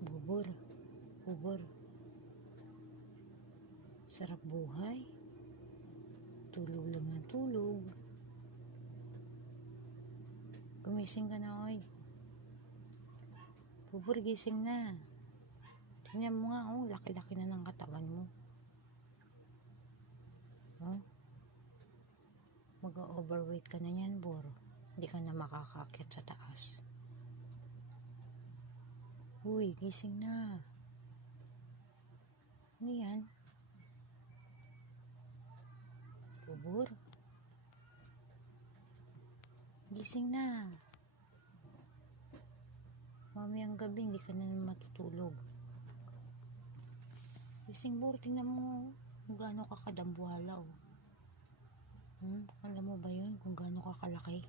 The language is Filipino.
Bubur, bubur. Sarap buhay. Tulog lang ng tulog. Gumising ka na, oy. Bubur, gising na. Tingnan mo nga, oh, laki-laki na ng katawan mo. Oh? Mag-overweight ka na yan, Bur. Hindi ka na makakakit sa taas. Uy, gising na. Ano yan? Bubur? Gising na. Mamayang gabi, hindi ka na matutulog. Gising, Bur. Tingnan mo kung gaano ka kadambuhala, oh. Alam mo ba yun? Kung gaano ka kalaki?